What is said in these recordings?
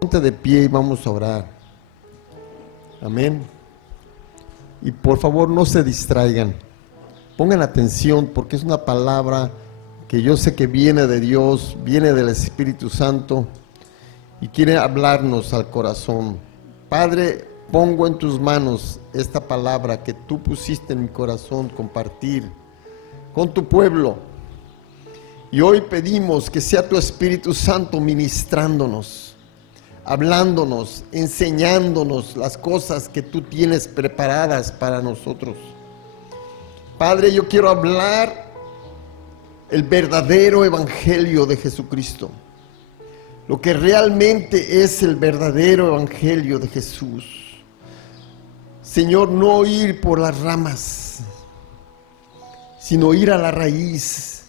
Ponte de pie y vamos a orar. Amén. Y por favor no se distraigan. Pongan atención porque es una palabra que yo sé que viene de Dios, viene del Espíritu Santo y quiere hablarnos al corazón. Padre, pongo en tus manos esta palabra que tú pusiste en mi corazón compartir con tu pueblo. Y hoy pedimos que sea tu Espíritu Santo ministrándonos, hablándonos, enseñándonos las cosas que tú tienes preparadas para nosotros. Padre, yo quiero hablar el verdadero evangelio de Jesucristo, lo que realmente es el verdadero evangelio de Jesús. Señor, no ir por las ramas, sino ir a la raíz,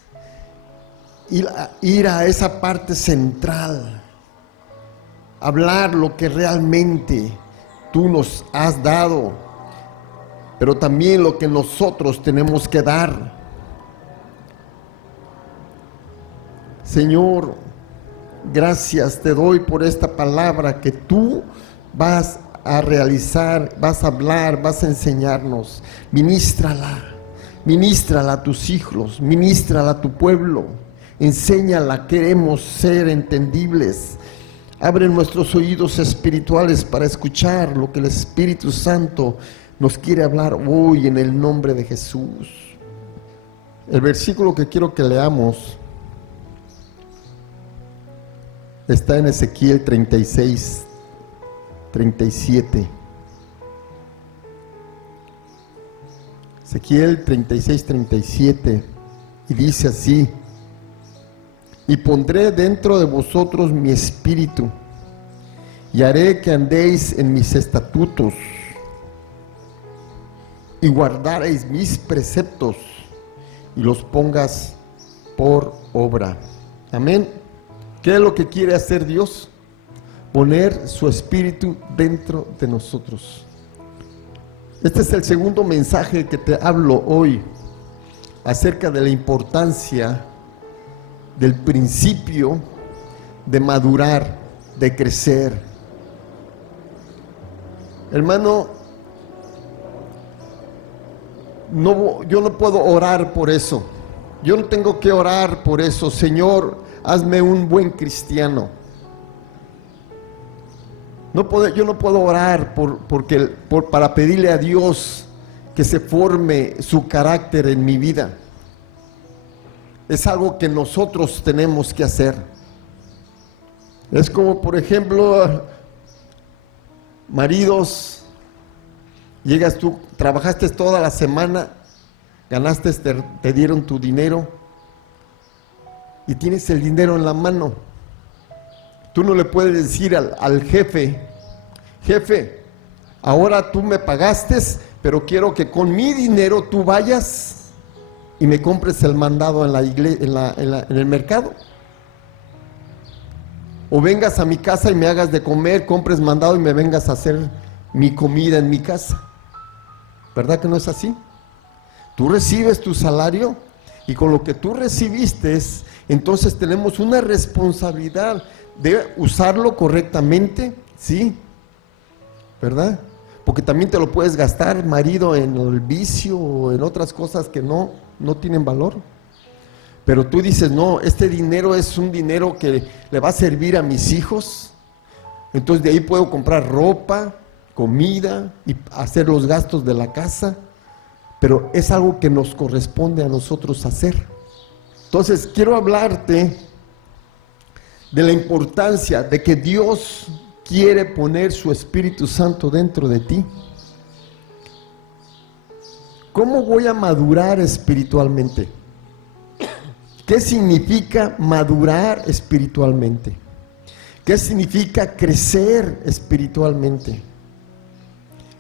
ir a esa parte central, hablar lo que realmente tú nos has dado, pero también lo que nosotros tenemos que dar. Señor, gracias te doy por esta palabra que tú vas a realizar, vas a hablar, vas a enseñarnos. Ministrala a tus hijos, ministrala a tu pueblo, enséñala, queremos ser entendibles. Abre nuestros oídos espirituales para escuchar lo que el Espíritu Santo nos quiere hablar hoy en el nombre de Jesús. El versículo que quiero que leamos está en Ezequiel 36, 37. Ezequiel 36, 37. Y dice así: y pondré dentro de vosotros mi espíritu, y haré que andéis en mis estatutos, y guardaréis mis preceptos, y los pongas por obra. Amén. ¿Qué es lo que quiere hacer Dios? Poner su espíritu dentro de nosotros. Este es el segundo mensaje que te hablo hoy, acerca de la importancia del principio de madurar, de crecer. Hermano, yo no puedo orar por eso. Yo no tengo que orar por eso. Señor, hazme un buen cristiano. Yo no puedo orar para pedirle a Dios que se forme su carácter en mi vida. Es algo que nosotros tenemos que hacer. Es como, por ejemplo, maridos, llegas tú, trabajaste toda la semana, ganaste, te dieron tu dinero y tienes el dinero en la mano. Tú no le puedes decir al jefe: jefe, ahora tú me pagaste, pero quiero que con mi dinero tú vayas y me compres el mandado en la iglesia, en el mercado. O vengas a mi casa y me hagas de comer, compres mandado y me vengas a hacer mi comida en mi casa. ¿Verdad que no es así? Tú recibes tu salario y con lo que tú recibiste, entonces tenemos una responsabilidad de usarlo correctamente, ¿sí? ¿Verdad? Porque también te lo puedes gastar, marido, en el vicio o en otras cosas que no tienen valor. Pero tú dices: no, este dinero es un dinero que le va a servir a mis hijos. Entonces de ahí puedo comprar ropa, comida y hacer los gastos de la casa. Pero es algo que nos corresponde a nosotros hacer. Entonces quiero hablarte de la importancia de que Dios quiere poner su Espíritu Santo dentro de ti. ¿Cómo voy a madurar espiritualmente? ¿Qué significa madurar espiritualmente? ¿Qué significa crecer espiritualmente?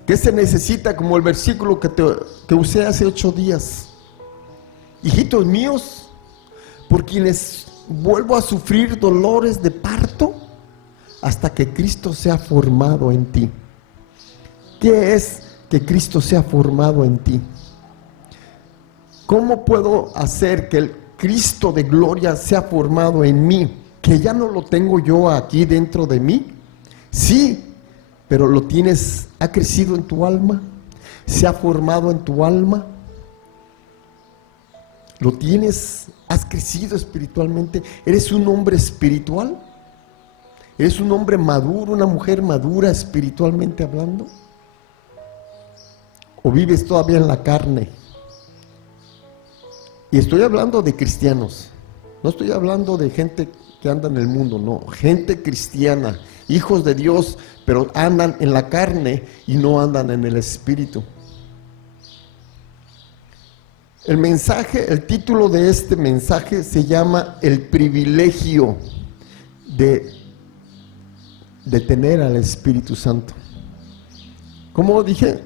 ¿Qué se necesita? Como el versículo que usé hace 8 días. Hijitos míos, por quienes vuelvo a sufrir dolores de parto hasta que Cristo sea formado en ti. ¿Qué es que Cristo sea formado en ti? ¿Cómo puedo hacer que el Cristo de gloria sea formado en mí? Que ya no lo tengo yo aquí dentro de mí, Sí, pero lo tienes, ha crecido en tu alma, se ha formado en tu alma. ¿Lo tienes? ¿Has crecido espiritualmente? ¿Eres un hombre espiritual? ¿Eres un hombre maduro, una mujer madura espiritualmente hablando? ¿O vives todavía en la carne? Y estoy hablando de cristianos, no estoy hablando de gente que anda en el mundo, no, gente cristiana, hijos de Dios, pero andan en la carne y no andan en el espíritu. El mensaje, el título de este mensaje se llama El privilegio de tener al Espíritu Santo. ¿Cómo dije?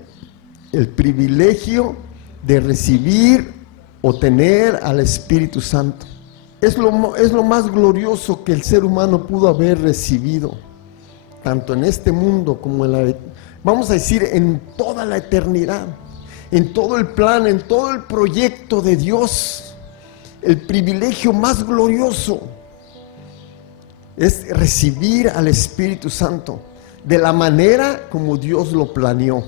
El privilegio de recibir o tener al Espíritu Santo. Es lo más glorioso que el ser humano pudo haber recibido, tanto en este mundo como vamos a decir, en toda la eternidad, en todo el plan, en todo el proyecto de Dios. El privilegio más glorioso es recibir al Espíritu Santo de la manera como Dios lo planeó.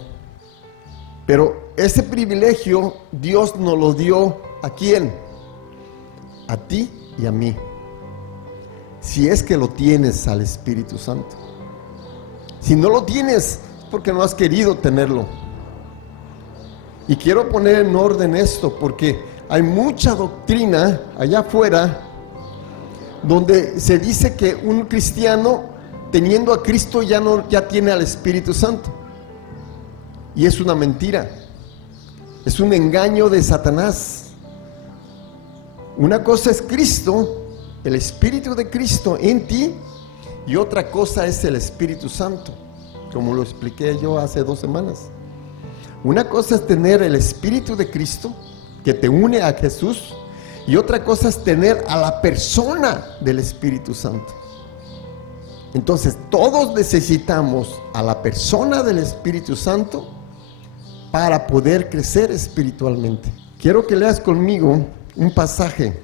Pero ese privilegio Dios nos lo dio ¿a quién? A ti y a mí. Si es que lo tienes al Espíritu Santo. Si no lo tienes, es porque no has querido tenerlo. Y quiero poner en orden esto, porque hay mucha doctrina allá afuera donde se dice que un cristiano teniendo a Cristo ya tiene al Espíritu Santo. Y es una mentira. Es un engaño de Satanás. Una cosa es Cristo, el Espíritu de Cristo en ti, y otra cosa es el Espíritu Santo, como lo expliqué yo hace 2 semanas. Una cosa es tener el Espíritu de Cristo, que te une a Jesús, y otra cosa es tener a la persona del Espíritu Santo. Entonces, todos necesitamos a la persona del Espíritu Santo para poder crecer espiritualmente. Quiero que leas conmigo un pasaje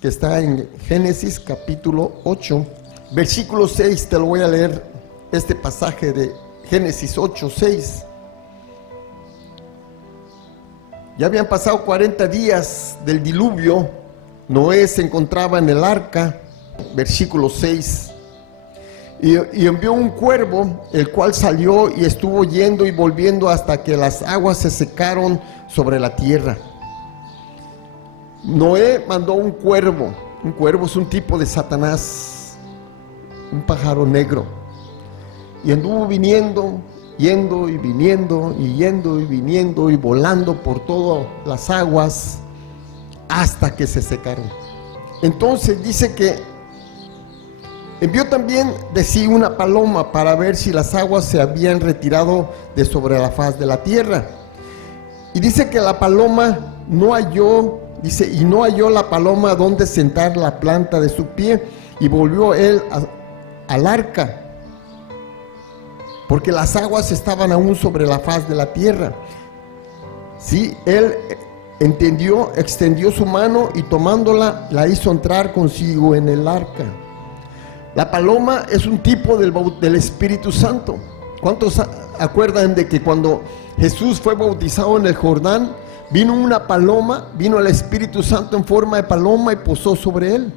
que está en Génesis capítulo 8, versículo 6, te lo voy a leer, este pasaje de Génesis 8, 6. Ya habían pasado 40 días del diluvio, Noé se encontraba en el arca, versículo 6, y envió un cuervo, el cual salió y estuvo yendo y volviendo hasta que las aguas se secaron sobre la tierra. Noé mandó un cuervo es un tipo de Satanás, un pájaro negro, y anduvo viniendo, yendo y viniendo, y yendo y viniendo, y volando por todas las aguas, hasta que se secaron. Entonces dice que envió también de sí una paloma para ver si las aguas se habían retirado de sobre la faz de la tierra. Y dice que la paloma no halló, y no halló la paloma donde sentar la planta de su pie, y volvió él al arca, porque las aguas estaban aún sobre la faz de la tierra. Sí, él extendió su mano y tomándola, la hizo entrar consigo en el arca. La paloma es un tipo del Espíritu Santo. ¿Cuántos acuerdan de que cuando Jesús fue bautizado en el Jordán, vino una paloma, vino el Espíritu Santo en forma de paloma y posó sobre él?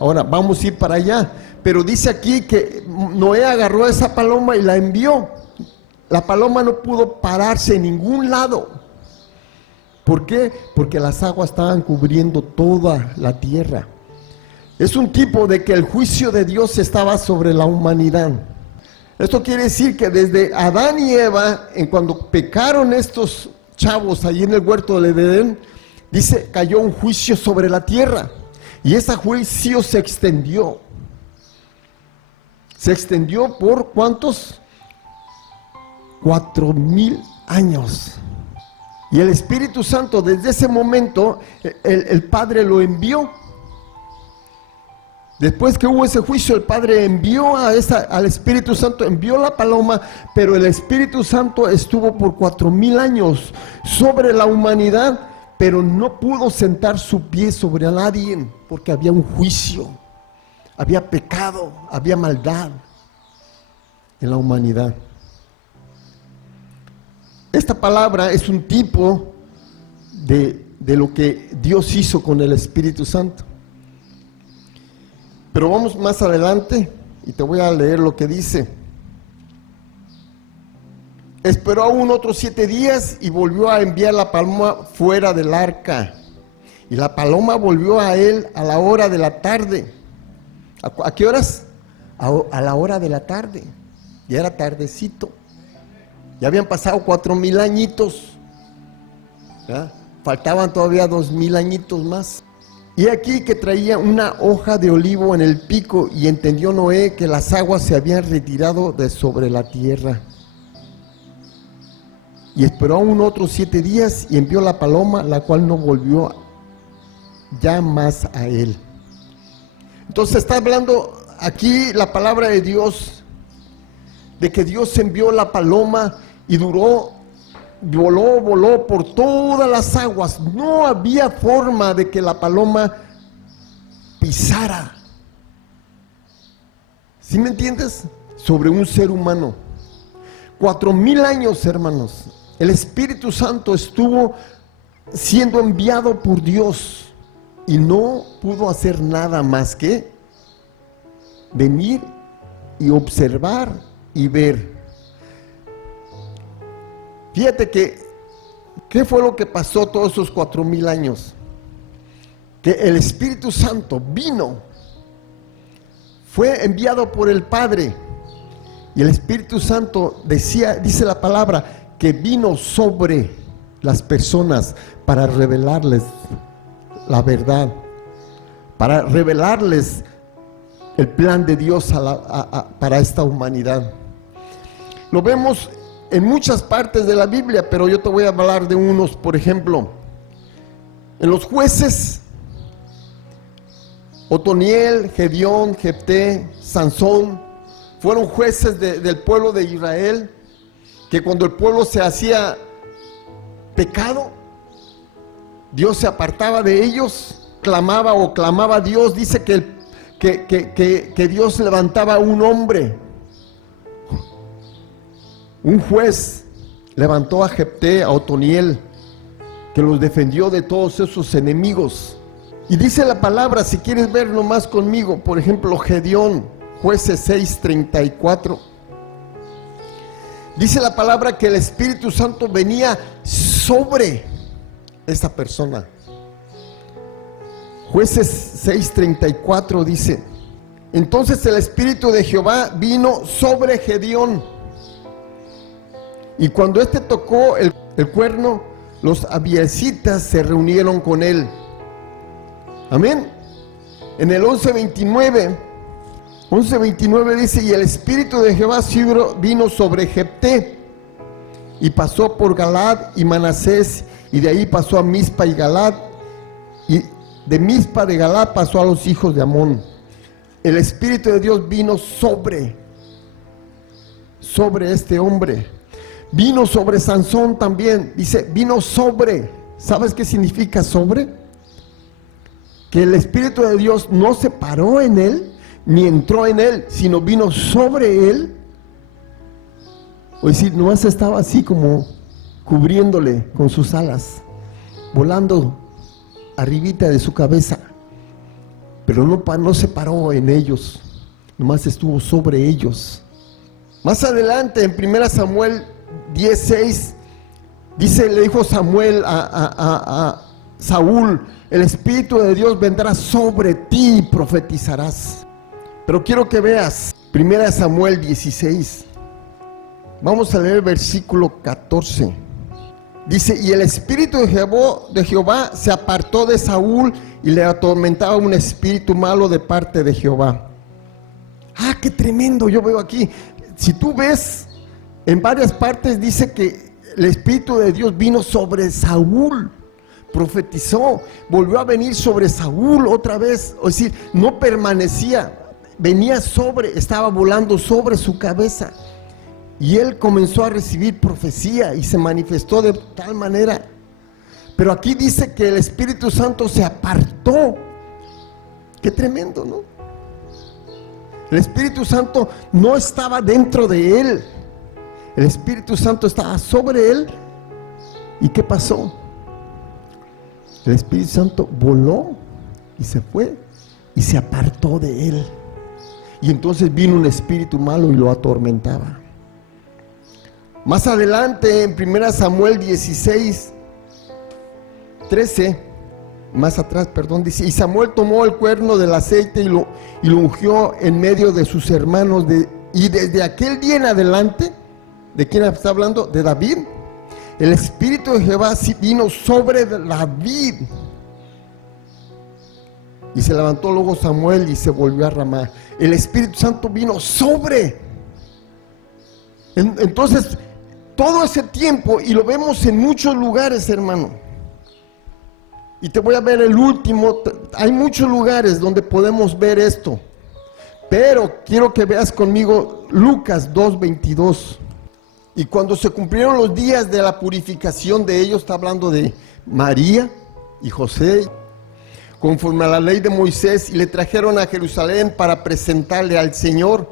Ahora vamos a ir para allá, pero dice aquí que Noé agarró esa paloma y la envió. La paloma no pudo pararse en ningún lado. ¿Por qué? Porque las aguas estaban cubriendo toda la tierra. Es un tipo de que el juicio de Dios estaba sobre la humanidad. Esto quiere decir que desde Adán y Eva, cuando pecaron estos chavos allí en el huerto del Edén, dice, cayó un juicio sobre la tierra. Y ese juicio se extendió. Se extendió por ¿cuántos? 4,000 años. Y el Espíritu Santo, desde ese momento, el Padre lo envió. Después que hubo ese juicio, el Padre envió al Espíritu Santo, envió la paloma, pero el Espíritu Santo estuvo por 4,000 años sobre la humanidad, pero no pudo sentar su pie sobre nadie, porque había un juicio, había pecado, había maldad. en la humanidad. Esta palabra es un tipo de lo que Dios hizo con el Espíritu Santo. Pero vamos más adelante y te voy a leer lo que dice. Esperó aún otros 7 días y volvió a enviar la paloma fuera del arca. Y la paloma volvió a él a la hora de la tarde. ¿A qué horas? A la hora de la tarde. Ya era tardecito. Ya habían pasado 4,000 añitos. ¿Ya? Faltaban todavía 2,000 añitos más. Y aquí que traía una hoja de olivo en el pico, y entendió Noé que las aguas se habían retirado de sobre la tierra. Y esperó aún otros 7 días y envió la paloma, la cual no volvió ya más a él. Entonces está hablando aquí la palabra de Dios, de que Dios envió la paloma y voló por todas las aguas. No había forma de que la paloma pisara, ¿sí me entiendes?, sobre un ser humano. 4,000 años, hermanos, el Espíritu Santo estuvo siendo enviado por Dios y no pudo hacer nada más que venir y observar y ver. Fíjate que, ¿qué fue lo que pasó todos esos 4,000 años? Que el Espíritu Santo vino, fue enviado por el Padre, y el Espíritu Santo dice la palabra, que vino sobre las personas para revelarles la verdad, para revelarles el plan de Dios para esta humanidad. Lo vemos en muchas partes de la Biblia, pero yo te voy a hablar de unos. Por ejemplo, en los jueces, Otoniel, Gedeón, Jefté, Sansón, fueron jueces del pueblo de Israel, que cuando el pueblo se hacía pecado, Dios se apartaba de ellos, clamaba a Dios. Dice que Dios levantaba un hombre, un juez, levantó a Jefté, a Otoniel, que los defendió de todos esos enemigos. Y dice la palabra, si quieres ver nomás conmigo, por ejemplo, Gedeón, Jueces 6:34. Dice la palabra que el Espíritu Santo venía sobre esa persona. Jueces 6:34 dice: entonces el Espíritu de Jehová vino sobre Gedeón, y cuando éste tocó el cuerno, los abiesitas se reunieron con él. Amén. En el 11:29 dice: y el Espíritu de Jehová vino sobre Jefté, y pasó por Galad y Manasés, y de ahí pasó a Mizpa y Galad, y de Mizpa de Galad pasó a los hijos de Amón. El Espíritu de Dios vino sobre este hombre. Vino sobre Sansón también. Dice, vino sobre. ¿Sabes qué significa sobre? Que el Espíritu de Dios no se paró en él, ni entró en él, sino vino sobre él. O decir, nomás estaba así como cubriéndole con sus alas, volando arribita de su cabeza, pero no se paró en ellos, nomás estuvo sobre ellos. Más adelante, en 1 Samuel 10:6, dice, le dijo Samuel a Saúl: el Espíritu de Dios vendrá sobre ti y profetizarás. Pero quiero que veas 1 Samuel 16. Vamos a leer el versículo 14. Dice, y el Espíritu de Jehová se apartó de Saúl, y le atormentaba un espíritu malo de parte de Jehová. ¡Ah, qué tremendo! Yo veo aquí, si tú ves, en varias partes dice que el Espíritu de Dios vino sobre Saúl, profetizó, volvió a venir sobre Saúl otra vez. O decir, no permanecía, venía estaba volando sobre su cabeza. Y él comenzó a recibir profecía y se manifestó de tal manera. Pero aquí dice que el Espíritu Santo se apartó. Qué tremendo, ¿no? El Espíritu Santo no estaba dentro de él. El Espíritu Santo estaba sobre él. ¿Y qué pasó? El Espíritu Santo voló y se fue y se apartó de él. Y entonces vino un espíritu malo y lo atormentaba. Más adelante, en 1 Samuel 16, 13, más atrás, perdón, dice: y Samuel tomó el cuerno del aceite y lo ungió en medio de sus hermanos. Y desde aquel día en adelante, ¿de quién está hablando? De David. El Espíritu de Jehová vino sobre David. Y se levantó luego Samuel y se volvió a Ramá. El Espíritu Santo vino sobre. Entonces, todo ese tiempo, y lo vemos en muchos lugares, hermano. Y te voy a ver el último. Hay muchos lugares donde podemos ver esto. Pero quiero que veas conmigo Lucas 2:22. Y cuando se cumplieron los días de la purificación de ellos, está hablando de María y José, conforme a la ley de Moisés, y le trajeron a Jerusalén para presentarle al Señor.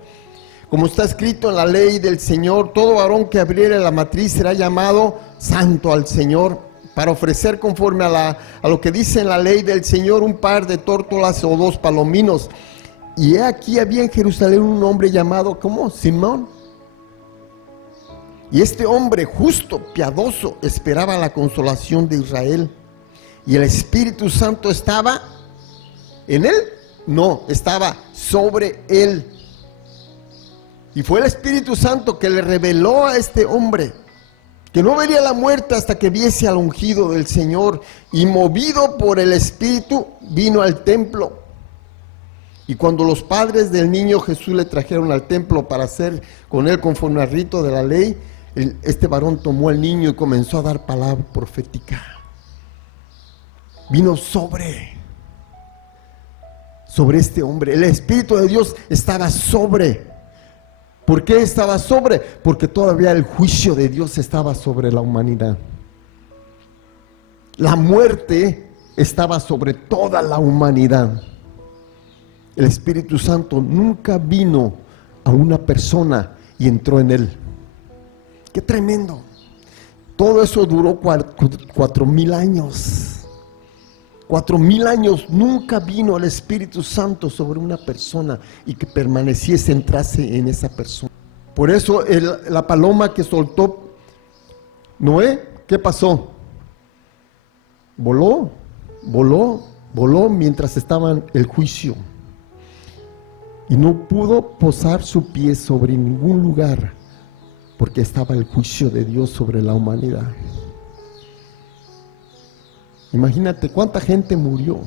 Como está escrito en la ley del Señor, todo varón que abriere la matriz será llamado santo al Señor, para ofrecer conforme a lo que dice en la ley del Señor un par de tórtolas o 2 palominos. Y he aquí había en Jerusalén un hombre llamado, ¿cómo? Simón. Y este hombre justo, piadoso, esperaba la consolación de Israel. Y el Espíritu Santo estaba en él. No, estaba sobre él. Y fue el Espíritu Santo que le reveló a este hombre que no vería la muerte hasta que viese al ungido del Señor. Y movido por el Espíritu, vino al templo. Y cuando los padres del niño Jesús le trajeron al templo para hacer con él conforme al rito de la ley, este varón tomó al niño y comenzó a dar palabra profética. Vino sobre este hombre. El Espíritu de Dios estaba sobre. ¿Por qué estaba sobre? Porque todavía el juicio de Dios estaba sobre la humanidad. La muerte estaba sobre toda la humanidad. El Espíritu Santo nunca vino a una persona y entró en él. ¡Qué tremendo! Todo eso duró 4,000 años. 4,000 años nunca vino el Espíritu Santo sobre una persona y que permaneciese, entrase en esa persona. Por eso la paloma que soltó Noé, ¿qué pasó? Voló mientras estaba en el juicio. Y no pudo posar su pie sobre ningún lugar, porque estaba el juicio de Dios sobre la humanidad. Imagínate cuánta gente murió.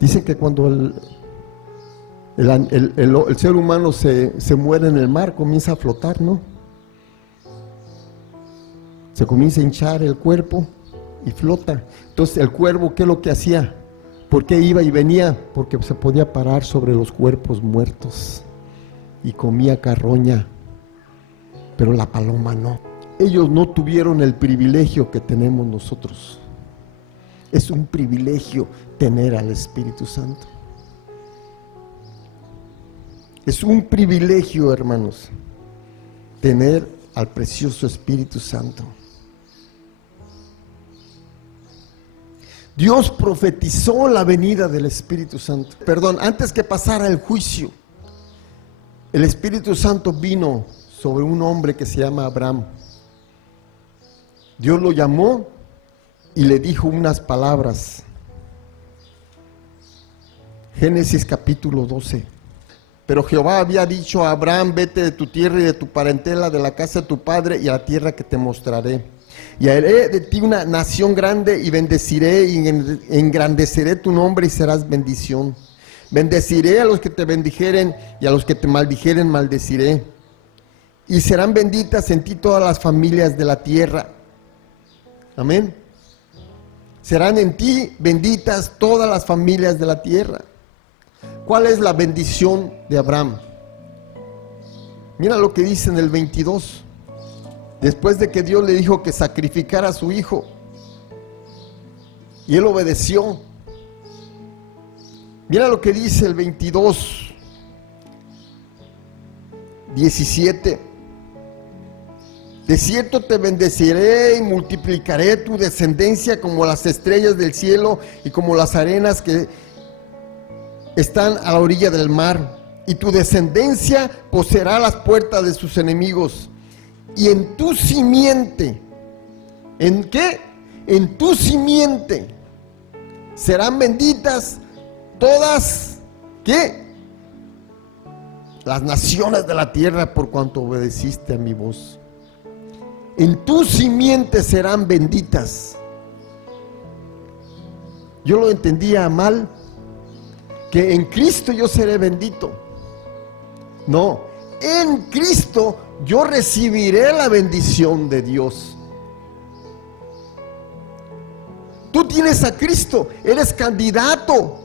Dicen que cuando el ser humano se muere en el mar, comienza a flotar, ¿no? Se comienza a hinchar el cuerpo y flota. Entonces el cuervo, ¿qué es lo que hacía? ¿Por qué iba y venía? Porque se podía parar sobre los cuerpos muertos y comía carroña. Pero la paloma no. Ellos no tuvieron el privilegio que tenemos nosotros. Es un privilegio tener al Espíritu Santo. Es un privilegio, hermanos, tener al precioso Espíritu Santo. Dios profetizó la venida del Espíritu Santo. Perdón, antes que pasara el juicio, el Espíritu Santo vino sobre un hombre que se llama Abraham. Dios lo llamó y le dijo unas palabras. Génesis capítulo 12. Pero Jehová había dicho a Abraham: vete de tu tierra y de tu parentela, de la casa de tu padre, y a la tierra que te mostraré. Y haré de ti una nación grande, y bendeciré y engrandeceré tu nombre, y serás bendición. Bendeciré a los que te bendijeren, y a los que te maldijeren maldeciré. Y serán benditas en ti todas las familias de la tierra. Amén. Serán en ti benditas todas las familias de la tierra. ¿Cuál es la bendición de Abraham? Mira lo que dice en el 22. Después de que Dios le dijo que sacrificara a su hijo, y él obedeció. Mira lo que dice el 22. 17. De cierto te bendeciré y multiplicaré tu descendencia como las estrellas del cielo y como las arenas que están a la orilla del mar. Y tu descendencia poseerá las puertas de sus enemigos. Y en tu simiente, ¿en qué? En tu simiente serán benditas todas, ¿qué? Las naciones de la tierra, por cuanto obedeciste a mi voz. En tu simiente serán benditas. Yo lo entendía mal, que en Cristo yo seré bendito. No, en Cristo yo recibiré la bendición de Dios. Tú tienes a Cristo, eres candidato,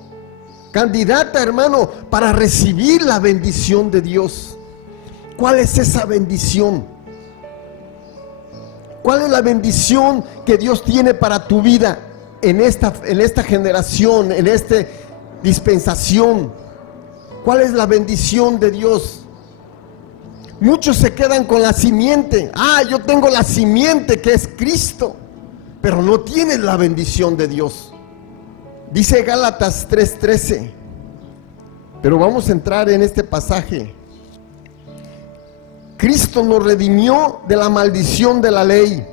candidata, hermano, para recibir la bendición de Dios. ¿Cuál es esa bendición? ¿Cuál es la bendición que Dios tiene para tu vida en esta generación, en esta dispensación? ¿Cuál es la bendición de Dios? Muchos se quedan con la simiente. Yo tengo la simiente que es Cristo, pero no tienes la bendición de Dios. Dice Gálatas 3:13. Pero vamos a entrar en este pasaje. Cristo nos redimió de la maldición de la ley.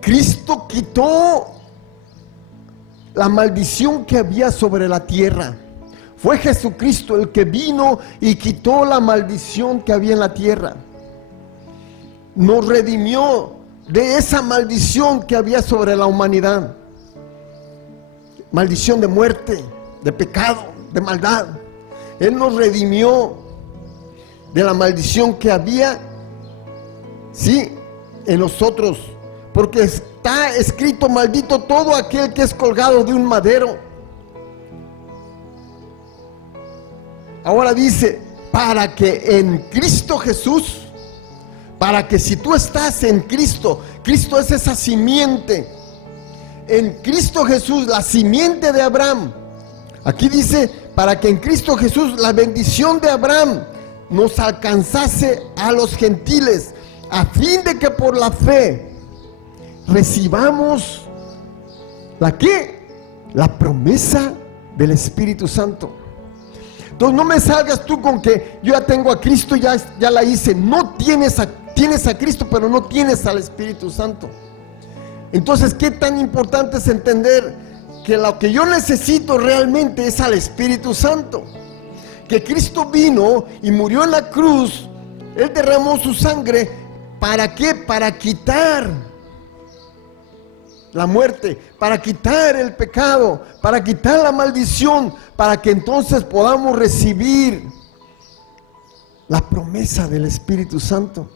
Cristo quitó la maldición que había sobre la tierra. Fue Jesucristo el que vino y quitó la maldición que había en la tierra. Nos redimió de esa maldición que había sobre la humanidad. Maldición de muerte, de pecado, de maldad. Él nos redimió de la maldición que había, sí, en nosotros, porque está escrito: maldito todo aquel que es colgado de un madero. Ahora dice, para que en Cristo Jesús, para que si tú estás en Cristo, Cristo es esa simiente, en Cristo Jesús, la simiente de Abraham. Aquí dice, para que en Cristo Jesús la bendición de Abraham nos alcanzase a los gentiles, a fin de que por la fe recibamos ¿la qué? La promesa del Espíritu Santo. Entonces no me salgas tú con que yo ya tengo a Cristo, ya la hice. No tienes a Cristo, pero no tienes al Espíritu Santo. Entonces, ¿qué tan importante es entender que lo que yo necesito realmente es al Espíritu Santo? Que Cristo vino y murió en la cruz. Él derramó su sangre. ¿Para qué? Para quitar la muerte, para quitar el pecado, para quitar la maldición, para que entonces podamos recibir la promesa del Espíritu Santo.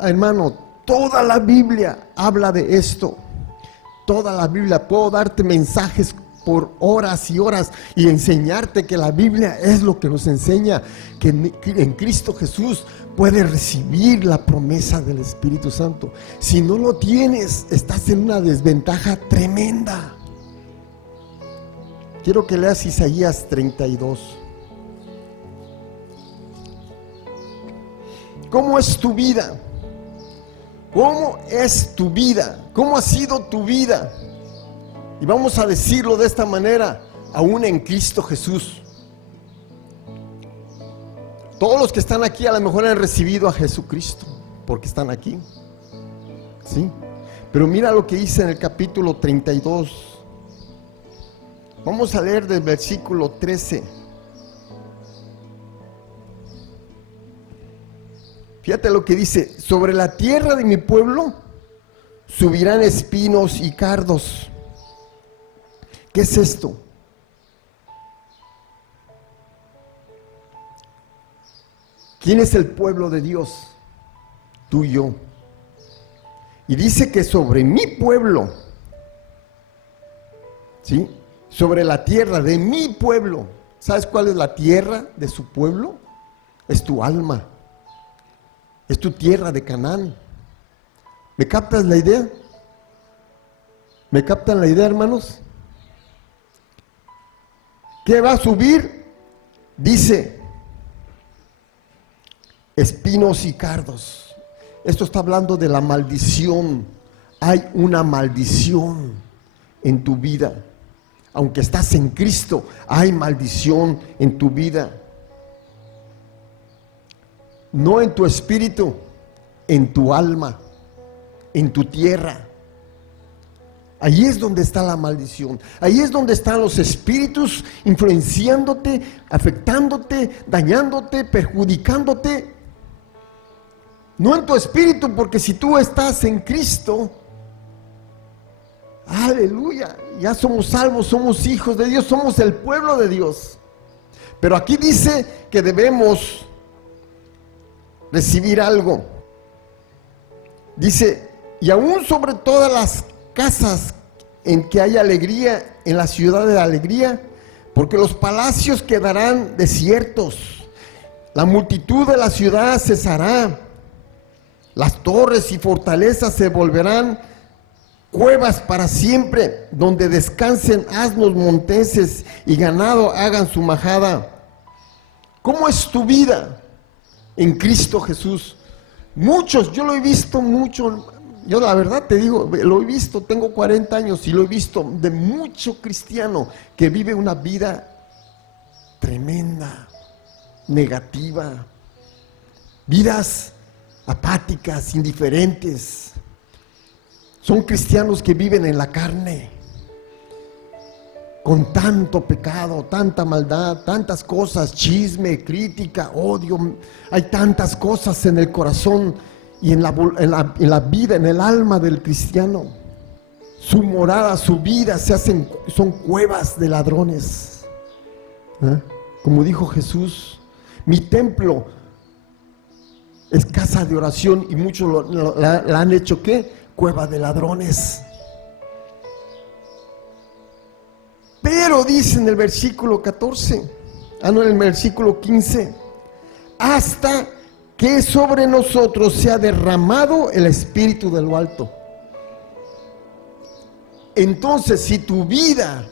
Hermano, toda la Biblia habla de esto. Toda la Biblia. Puedo darte mensajes por horas y horas y enseñarte que la Biblia es lo que nos enseña, que en Cristo Jesús puedes recibir la promesa del Espíritu Santo. Si no lo tienes, estás en una desventaja tremenda. Quiero que leas Isaías 32. ¿Cómo es tu vida? ¿Cómo es tu vida? ¿Cómo ha sido tu vida? Y vamos a decirlo de esta manera, aún en Cristo Jesús. Todos los que están aquí a lo mejor han recibido a Jesucristo, porque están aquí. ¿Sí? Pero mira lo que dice en el capítulo 32. Vamos a leer del versículo 13. Fíjate lo que dice: sobre la tierra de mi pueblo subirán espinos y cardos. ¿Qué es esto? ¿Quién es el pueblo de Dios? Tú y yo. Y dice que sobre mi pueblo, ¿sí? Sobre la tierra de mi pueblo. ¿Sabes cuál es la tierra de su pueblo? Es tu alma. Es tu tierra de Canaán. ¿Me captas la idea? ¿Me captan la idea, hermanos? ¿Qué va a subir? Dice, espinos y cardos. Esto está hablando de la maldición. Hay una maldición en tu vida. Aunque estás en Cristo, hay maldición en tu vida. No en tu espíritu, en tu alma, en tu tierra. Ahí es donde está la maldición. Ahí es donde están los espíritus influenciándote, afectándote, dañándote, perjudicándote. No en tu espíritu, porque si tú estás en Cristo, aleluya, ya somos salvos, somos hijos de Dios, somos el pueblo de Dios. Pero aquí dice que debemos recibir algo. Dice, y aún sobre todas las casas en que haya alegría, en la ciudad de la alegría, porque los palacios quedarán desiertos, la multitud de la ciudad cesará, las torres y fortalezas se volverán cuevas para siempre, donde descansen asnos monteses y ganado hagan su majada. ¿Cómo es tu vida en Cristo Jesús? Muchos, yo lo he visto mucho. Yo la verdad te digo, lo he visto, tengo 40 años y lo he visto de mucho cristiano que vive una vida tremenda, negativa, vidas apáticas, indiferentes. Son cristianos que viven en la carne, con tanto pecado, tanta maldad, tantas cosas, chisme, crítica, odio. Hay tantas cosas en el corazón y en la vida, en el alma del cristiano. Su morada, su vida son cuevas de ladrones. Como dijo Jesús, mi templo es casa de oración y muchos la han hecho ¿qué? Cueva de ladrones. Pero dice en el versículo 14, en el versículo 15, hasta que sobre nosotros se ha derramado el Espíritu de lo alto. Entonces, si tu vida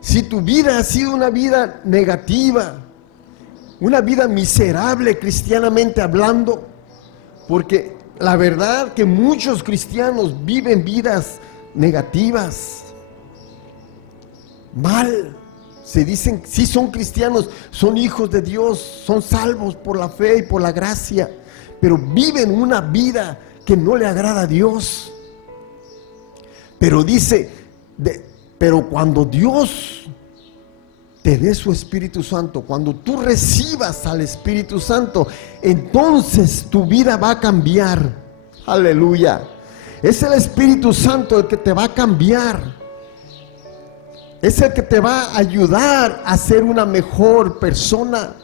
ha sido una vida negativa, una vida miserable cristianamente hablando, porque la verdad que muchos cristianos viven vidas negativas, mal. Se dicen, sí son cristianos, son hijos de Dios, son salvos por la fe y por la gracia, pero viven una vida que no le agrada a Dios. Pero dice, pero cuando Dios te dé su Espíritu Santo, cuando tú recibas al Espíritu Santo, entonces tu vida va a cambiar. Aleluya. Es el Espíritu Santo el que te va a cambiar. Es el que te va a ayudar a ser una mejor persona.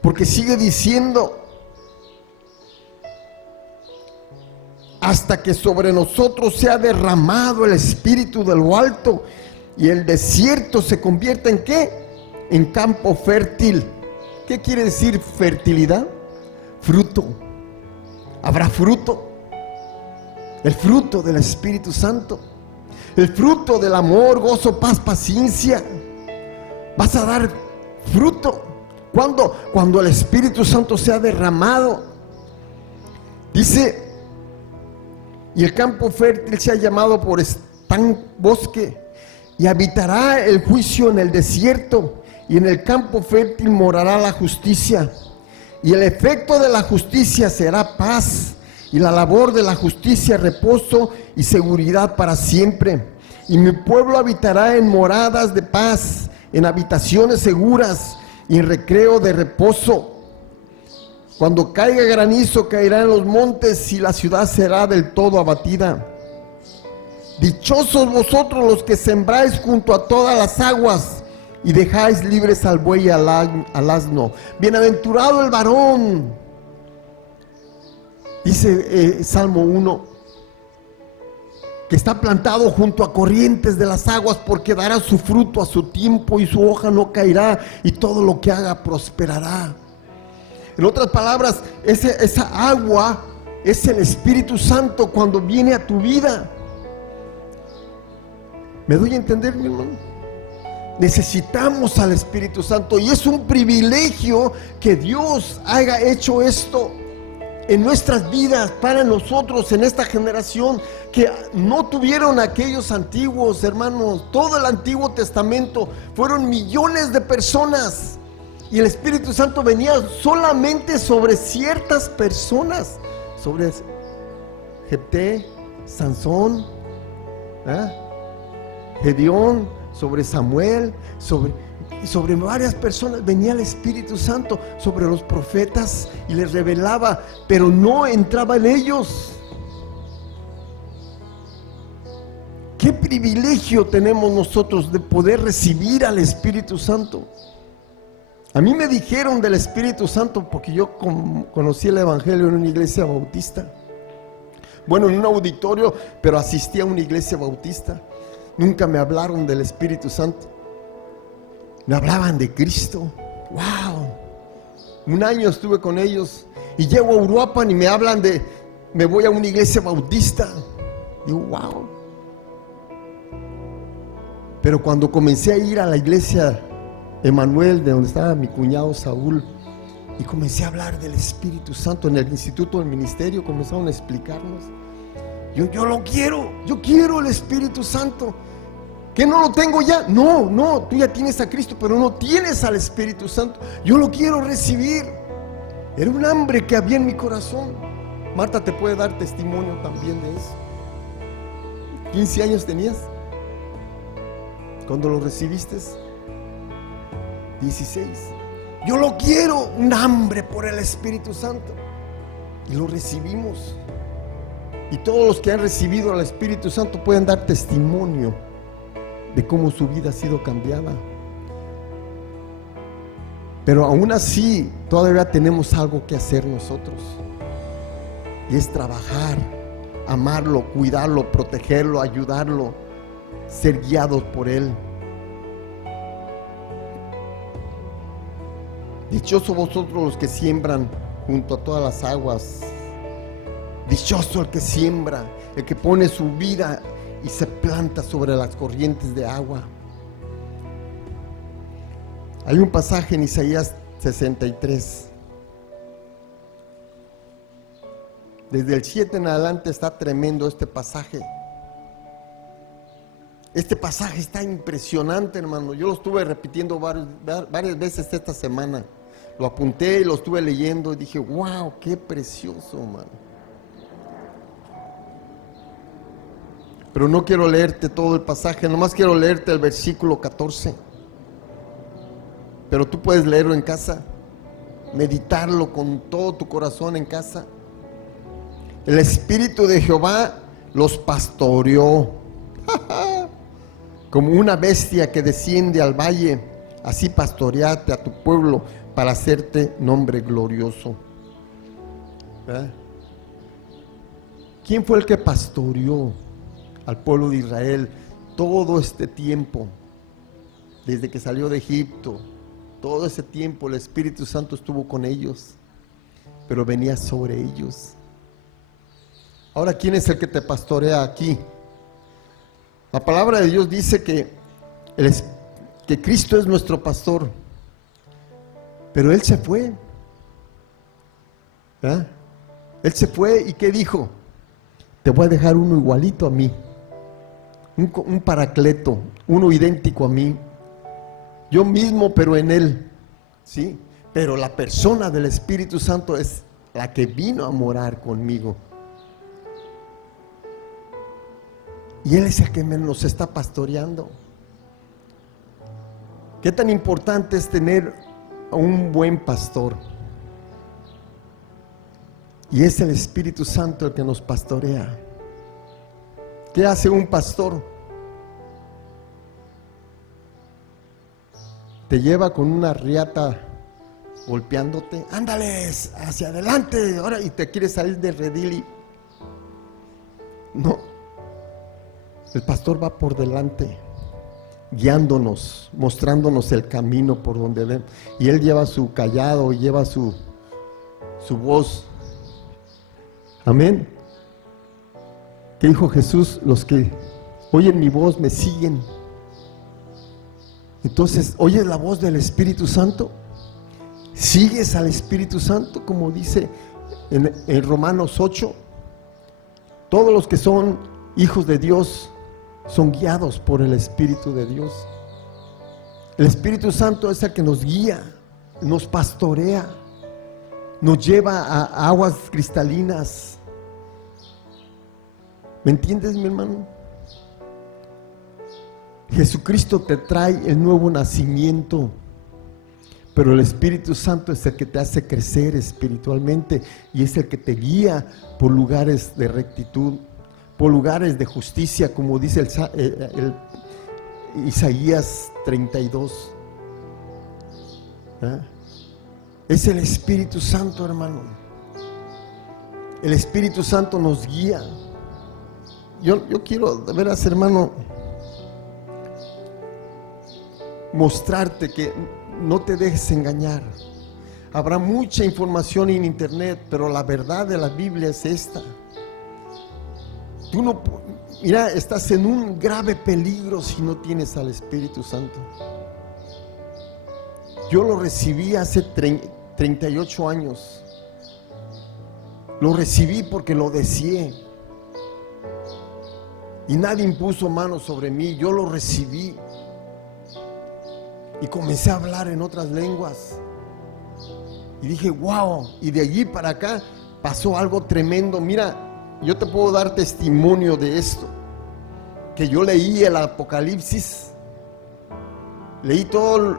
Porque sigue diciendo, hasta que sobre nosotros sea derramado el Espíritu de lo alto y el desierto se convierta en ¿qué? En campo fértil. ¿Qué quiere decir fertilidad? Fruto. Habrá fruto. El fruto del Espíritu Santo. El fruto del amor, gozo, paz, paciencia. Vas a dar fruto. Cuando el Espíritu Santo sea derramado. Dice, y el campo fértil sea llamado por bosque, y habitará el juicio en el desierto, y en el campo fértil morará la justicia. Y el efecto de la justicia será paz, y la labor de la justicia reposo y seguridad para siempre. Y mi pueblo habitará en moradas de paz, en habitaciones seguras y en recreo de reposo. Cuando caiga granizo, caerá en los montes y la ciudad será del todo abatida. Dichosos vosotros los que sembráis junto a todas las aguas y dejáis libres al buey y al asno. Bienaventurado el varón, dice Salmo 1, que está plantado junto a corrientes de las aguas, porque dará su fruto a su tiempo y su hoja no caerá, y todo lo que haga prosperará. En otras palabras, esa agua es el Espíritu Santo cuando viene a tu vida. ¿Me doy a entender, mi hermano? Necesitamos al Espíritu Santo y es un privilegio que Dios haya hecho esto en nuestras vidas, para nosotros en esta generación que no tuvieron aquellos antiguos, hermanos. Todo el Antiguo Testamento fueron millones de personas y el Espíritu Santo venía solamente sobre ciertas personas, sobre Jefté, Sansón, Gedeón, sobre Samuel, sobre varias personas venía el Espíritu Santo, sobre los profetas, y les revelaba, pero no entraba en ellos. Qué privilegio tenemos nosotros de poder recibir al Espíritu Santo. A mí me dijeron del Espíritu Santo porque yo conocí el Evangelio en una iglesia bautista. Bueno, en un auditorio, pero asistí a una iglesia bautista. Nunca me hablaron del Espíritu Santo. Me hablaban de Cristo. ¡Wow! Un año estuve con ellos y llego a Uruapan y me hablan me voy a una iglesia bautista. Digo, ¡wow! Pero cuando comencé a ir a la iglesia Emanuel, de donde estaba mi cuñado Saúl, y comencé a hablar del Espíritu Santo en el Instituto del Ministerio, comenzaron a explicarnos. Yo lo quiero, yo quiero el Espíritu Santo. ¿Que no lo tengo ya? No, tú ya tienes a Cristo, pero no tienes al Espíritu Santo. Yo lo quiero recibir. Era un hambre que había en mi corazón. Marta te puede dar testimonio también de eso. 15 años tenías cuando lo recibiste. 16. Yo lo quiero, un hambre por el Espíritu Santo. Y lo recibimos. Y todos los que han recibido al Espíritu Santo pueden dar testimonio de cómo su vida ha sido cambiada. Pero aún así todavía tenemos algo que hacer nosotros, y es trabajar, amarlo, cuidarlo, protegerlo, ayudarlo, ser guiados por Él. Dichosos vosotros los que siembran junto a todas las aguas. Dichoso el que siembra, el que pone su vida y se planta sobre las corrientes de agua. Hay un pasaje en Isaías 63. Desde el 7 en adelante está tremendo este pasaje. Este pasaje está impresionante, hermano. Yo lo estuve repitiendo varias veces esta semana. Lo apunté y lo estuve leyendo y dije, wow, qué precioso, hermano. Pero no quiero leerte todo el pasaje, nomás quiero leerte el versículo 14. Pero tú puedes leerlo en casa, meditarlo con todo tu corazón en casa. El Espíritu de Jehová los pastoreó como una bestia que desciende al valle, así pastoreaste a tu pueblo para hacerte nombre glorioso. ¿Verdad? ¿Quién fue el que pastoreó al pueblo de Israel todo este tiempo? Desde que salió de Egipto, todo ese tiempo el Espíritu Santo estuvo con ellos, pero venía sobre ellos. Ahora, ¿quién es el que te pastorea aquí? La palabra de Dios dice que Cristo es nuestro pastor, pero Él se fue. ¿verdad? Él se fue y ¿qué dijo? Te voy a dejar uno igualito a mí, un paracleto, uno idéntico a mí, yo mismo pero en Él, ¿sí? Pero la persona del Espíritu Santo es la que vino a morar conmigo. Y Él es el que nos está pastoreando. ¿Qué tan importante es tener a un buen pastor? Y es el Espíritu Santo el que nos pastorea. ¿Qué hace un pastor? Te lleva con una riata golpeándote. Ándales, hacia adelante, ahora, y te quieres salir del redil y... No. El pastor va por delante, guiándonos, mostrándonos el camino por donde ven. Y Él lleva su callado, lleva su voz. Amén. ¿Qué dijo Jesús? Los que oyen mi voz me siguen. Entonces, ¿oyes la voz del Espíritu Santo? ¿Sigues al Espíritu Santo? Como dice en Romanos 8, todos los que son hijos de Dios son guiados por el Espíritu de Dios. El Espíritu Santo es el que nos guía, nos pastorea, nos lleva a aguas cristalinas. ¿Me entiendes, mi hermano? Jesucristo te trae el nuevo nacimiento, pero el Espíritu Santo es el que te hace crecer espiritualmente y es el que te guía por lugares de rectitud, por lugares de justicia, como dice el Isaías 32. ¿Ah? Es el Espíritu Santo, hermano. El Espíritu Santo nos guía. Yo quiero, de veras, hermano, mostrarte que no te dejes engañar. Habrá mucha información en internet, pero la verdad de la Biblia es esta. Tú no, mira, estás en un grave peligro si no tienes al Espíritu Santo. Yo lo recibí hace 38 años. Lo recibí porque lo deseé. Y nadie impuso mano sobre mí, yo lo recibí. Y comencé a hablar en otras lenguas. Y dije, wow, y de allí para acá pasó algo tremendo. Mira, yo te puedo dar testimonio de esto. Que yo leí el Apocalipsis. Leí toda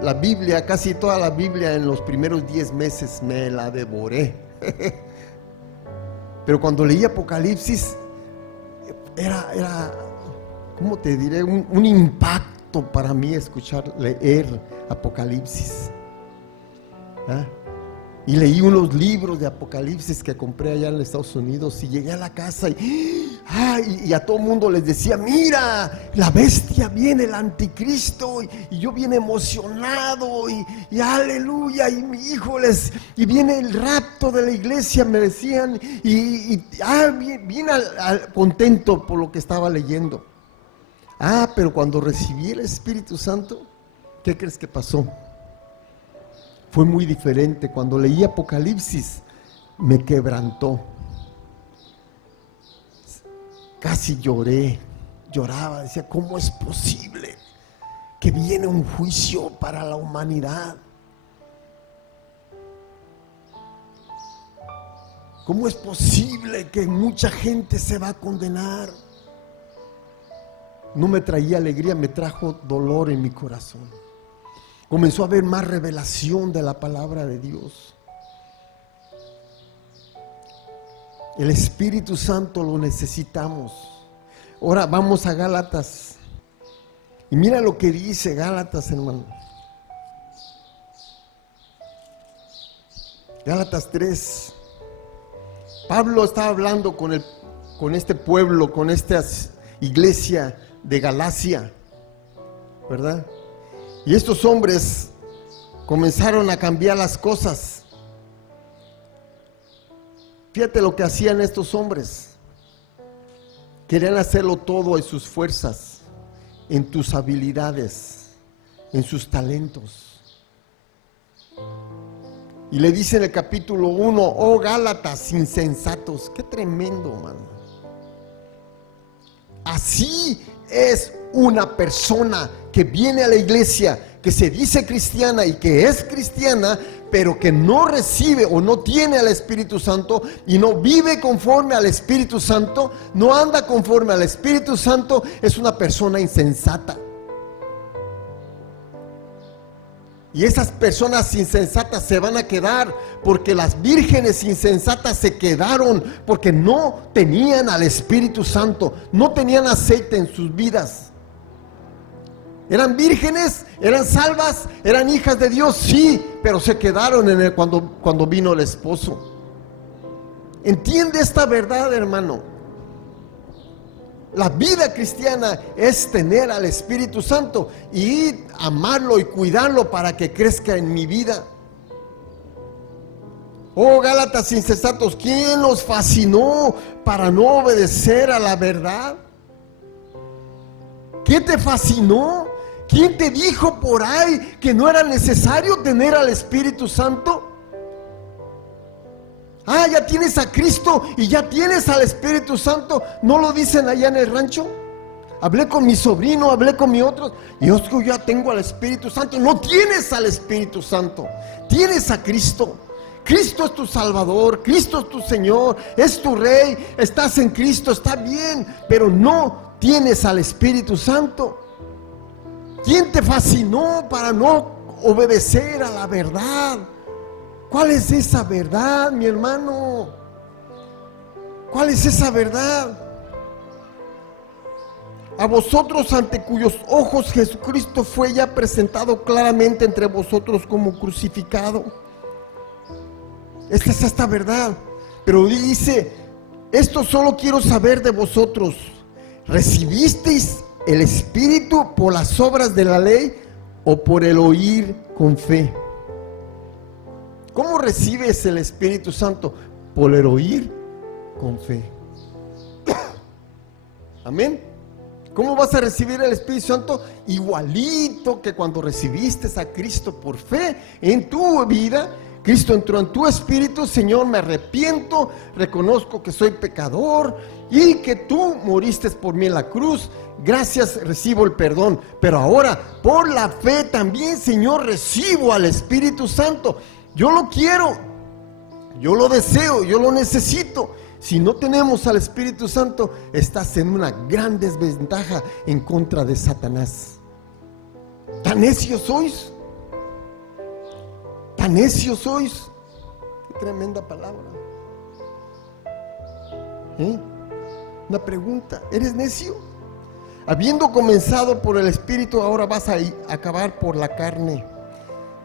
la Biblia, casi toda la Biblia en los primeros 10 meses, me la devoré. Pero cuando leí Apocalipsis, era ¿cómo te diré? Un impacto para mí leer Apocalipsis. ¿Ah? Y leí unos libros de Apocalipsis que compré allá en Estados Unidos y llegué a la casa y a todo el mundo les decía, mira, la bestia viene, el anticristo, y yo bien emocionado y aleluya, y mi hijo y viene el rapto de la iglesia, me decían, bien contento por lo que estaba leyendo. Pero cuando recibí el Espíritu Santo, ¿qué crees que pasó? Fue muy diferente. Cuando leí Apocalipsis, me quebrantó. Casi lloraba, decía, ¿cómo es posible que viene un juicio para la humanidad? ¿Cómo es posible que mucha gente se va a condenar? No me traía alegría, me trajo dolor en mi corazón. Comenzó a haber más revelación de la palabra de Dios. El Espíritu Santo lo necesitamos. Ahora vamos a Gálatas. Y mira lo que dice Gálatas, hermano. Gálatas 3. Pablo estaba hablando con este pueblo, con esta iglesia de Galacia, ¿verdad? Y estos hombres comenzaron a cambiar las cosas. Fíjate lo que hacían estos hombres. Querían hacerlo todo en sus fuerzas, en tus habilidades, en sus talentos. Y le dice en el capítulo 1, oh Gálatas insensatos. Qué tremendo, mano. Así es una persona que viene a la iglesia, que se dice cristiana y que es cristiana, pero que no recibe o no tiene al Espíritu Santo y no vive conforme al Espíritu Santo, no anda conforme al Espíritu Santo, es una persona insensata. Y esas personas insensatas se van a quedar porque las vírgenes insensatas se quedaron porque no tenían al Espíritu Santo, no tenían aceite en sus vidas. Eran vírgenes, eran salvas, eran hijas de Dios, sí, pero se quedaron cuando vino el esposo. Entiende esta verdad, hermano. La vida cristiana es tener al Espíritu Santo y amarlo y cuidarlo para que crezca en mi vida. Oh Gálatas insensatos, ¿quién los fascinó para no obedecer a la verdad? ¿Qué te fascinó? ¿Quién te dijo por ahí que no era necesario tener al Espíritu Santo? Ah, ya tienes a Cristo y ya tienes al Espíritu Santo. ¿No lo dicen allá en el rancho? Hablé con mi sobrino, hablé con mi otro. Y yo ya tengo al Espíritu Santo. No tienes al Espíritu Santo. Tienes a Cristo. Cristo es tu Salvador. Cristo es tu Señor. Es tu Rey. Estás en Cristo. Está bien. Pero no tienes al Espíritu Santo. ¿Quién te fascinó para no obedecer a la verdad? ¿Cuál es esa verdad, mi hermano? ¿Cuál es esa verdad? A vosotros, ante cuyos ojos Jesucristo fue ya presentado claramente entre vosotros como crucificado. Esta es esta verdad. Pero dice, esto solo quiero saber de vosotros. ¿Recibisteis el Espíritu por las obras de la ley o por el oír con fe? ¿Cómo recibes el Espíritu Santo? Por el oír con fe. Amén. ¿Cómo vas a recibir el Espíritu Santo? Igualito que cuando recibiste a Cristo por fe en tu vida. Cristo entró en tu espíritu. Señor, me arrepiento, reconozco que soy pecador y que tú moriste por mí en la cruz. Gracias, recibo el perdón. Pero ahora, por la fe también, Señor, recibo al Espíritu Santo. Yo lo quiero, yo lo deseo, yo lo necesito. Si no tenemos al Espíritu Santo, estás en una gran desventaja en contra de Satanás. ¿Tan necios sois? ¿Tan necios sois? Qué tremenda palabra. Una pregunta, ¿eres necio? Habiendo comenzado por el Espíritu, ahora vas a acabar por la carne.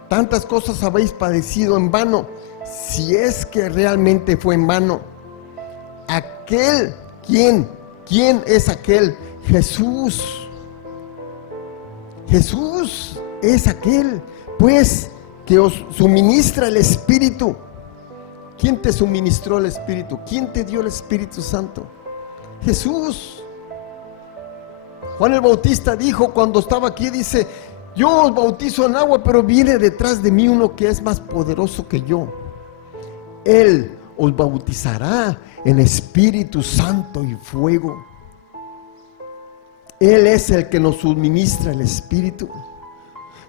Tantas cosas habéis padecido en vano, si es que realmente fue en vano. Aquel, ¿quién es aquel? Jesús. Jesús es aquel, pues, que os suministra el Espíritu. ¿Quién te suministró el Espíritu? ¿Quién te dio el Espíritu Santo? Jesús. Juan el Bautista dijo cuando estaba aquí, dice, yo os bautizo en agua, pero viene detrás de mí uno que es más poderoso que yo. Él os bautizará en Espíritu Santo y fuego. Él es el que nos suministra el Espíritu.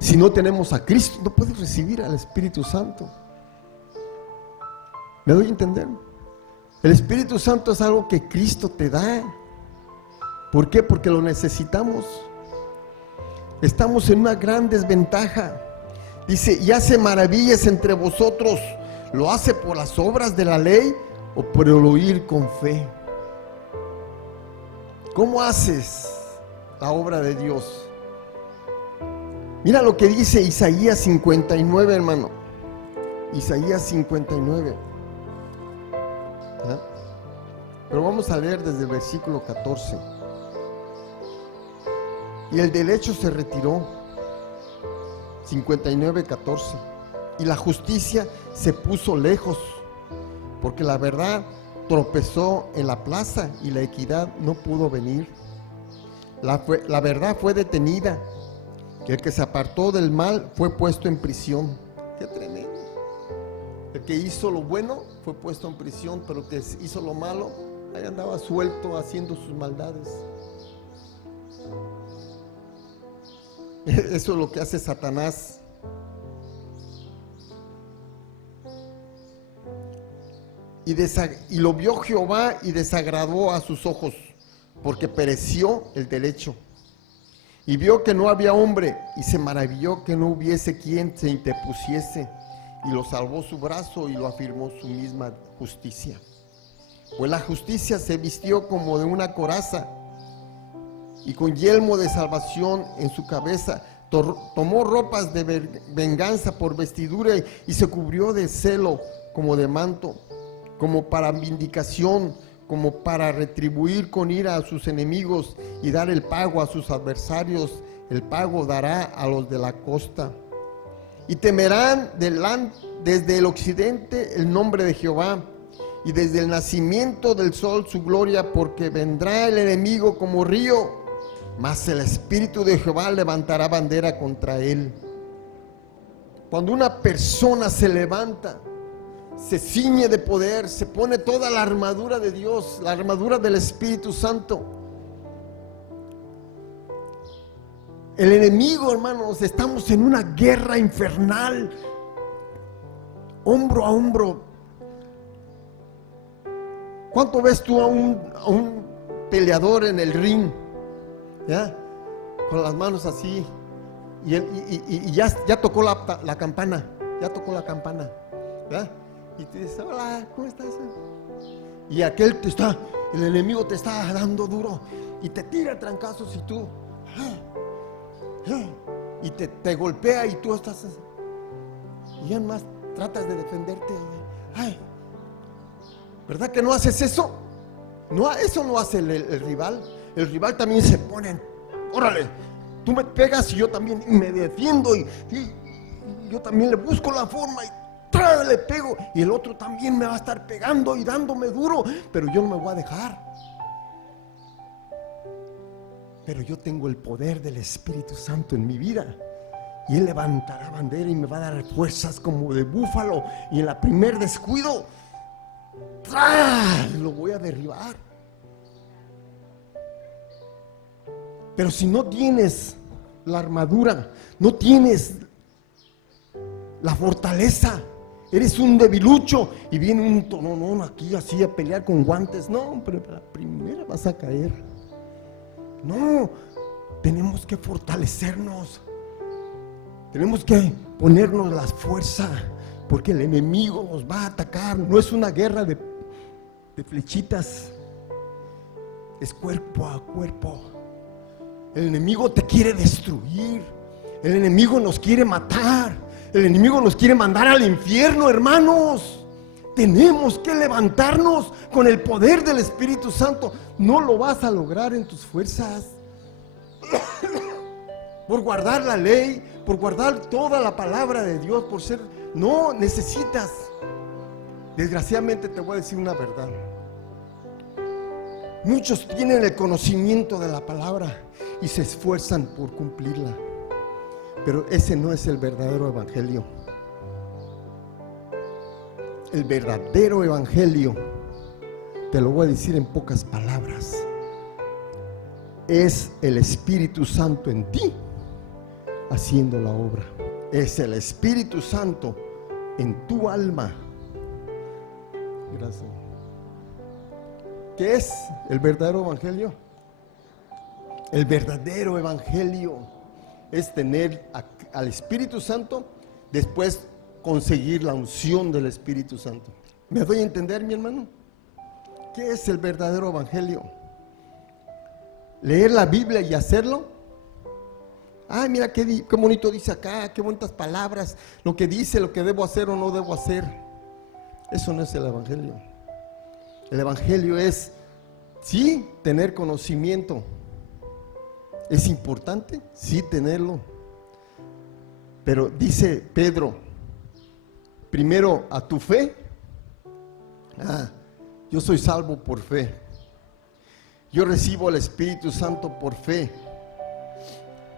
Si no tenemos a Cristo, no puedes recibir al Espíritu Santo. ¿Me doy a entender? El Espíritu Santo es algo que Cristo te da. ¿Por qué? Porque lo necesitamos. Estamos en una gran desventaja. Dice, y hace maravillas entre vosotros. ¿Lo hace por las obras de la ley o por el oír con fe? ¿Cómo haces la obra de Dios? Mira lo que dice Isaías 59, hermano. Isaías 59. Pero vamos a leer desde el versículo 14. Y el derecho se retiró. 59, 14. Y la justicia se puso lejos, porque la verdad tropezó en la plaza y la equidad no pudo venir. La verdad fue detenida, que el que se apartó del mal fue puesto en prisión. Qué tremendo. El que hizo lo bueno fue puesto en prisión, pero el que hizo lo malo, ahí andaba suelto haciendo sus maldades. Eso es lo que hace Satanás. Y lo vio Jehová y desagradó a sus ojos, porque pereció el derecho. Y vio que no había hombre, y se maravilló que no hubiese quien se interpusiese, y lo salvó su brazo y lo afirmó su misma justicia. Pues la justicia se vistió como de una coraza, y con yelmo de salvación en su cabeza, tomó ropas de venganza por vestidura, y se cubrió de celo como de manto, como para vindicación, como para retribuir con ira a sus enemigos y dar el pago a sus adversarios. El pago dará a los de la costa. Y temerán desde el occidente el nombre de Jehová, y desde el nacimiento del sol su gloria, porque vendrá el enemigo como río mas el Espíritu de Jehová levantará bandera contra él. Cuando una persona se levanta, se ciñe de poder, se pone toda la armadura de Dios, la armadura del Espíritu Santo. El enemigo, hermanos, estamos en una guerra infernal, hombro a hombro. ¿Cuánto ves tú a un peleador en el ring? ¿Ya? Con las manos así, y ya tocó la campana, ya tocó la campana, ¿verdad? Y te dice, hola, ¿cómo estás? Y el enemigo te está dando duro y te tira trancazos y tú, y te golpea y tú estás, y ya más tratas de defenderte. Ay, ¿verdad que no haces eso? No, eso no hace el rival. El rival también se pone, órale, tú me pegas y yo también me defiendo y yo también le busco la forma y le pego, y el otro también me va a estar pegando y dándome duro, pero yo no me voy a dejar. Pero yo tengo el poder del Espíritu Santo en mi vida, y Él levantará bandera y me va a dar fuerzas como de búfalo, y en la primer descuido lo voy a derribar. Pero si no tienes la armadura, no tienes la fortaleza, eres un debilucho y viene un tononón aquí así a pelear con guantes, no, pero la primera vas a caer. No, tenemos que fortalecernos, tenemos que ponernos la fuerza, porque el enemigo nos va a atacar. No es una guerra de flechitas, es cuerpo a cuerpo. El enemigo te quiere destruir, el enemigo nos quiere matar, el enemigo nos quiere mandar al infierno, hermanos. Tenemos que levantarnos con el poder del Espíritu Santo. No lo vas a lograr en tus fuerzas, por guardar la ley, por guardar toda la palabra de Dios, por ser, no necesitas. Desgraciadamente te voy a decir una verdad. Muchos tienen el conocimiento de la palabra y se esfuerzan por cumplirla, pero ese no es el verdadero evangelio. El verdadero evangelio, te lo voy a decir en pocas palabras, es el Espíritu Santo en ti haciendo la obra. Es el Espíritu Santo en tu alma. Gracias. ¿Qué es el verdadero evangelio? El verdadero evangelio es tener al Espíritu Santo, después conseguir la unción del Espíritu Santo. ¿Me doy a entender, mi hermano? ¿Qué es el verdadero evangelio? Leer la Biblia y hacerlo. Ay, mira qué bonito dice acá, qué bonitas palabras, lo que dice, lo que debo hacer o no debo hacer. Eso no es el evangelio. El evangelio es, sí, tener conocimiento. ¿Es importante? Sí, tenerlo. Pero dice Pedro, primero a tu fe. Yo soy salvo por fe. Yo recibo el Espíritu Santo por fe.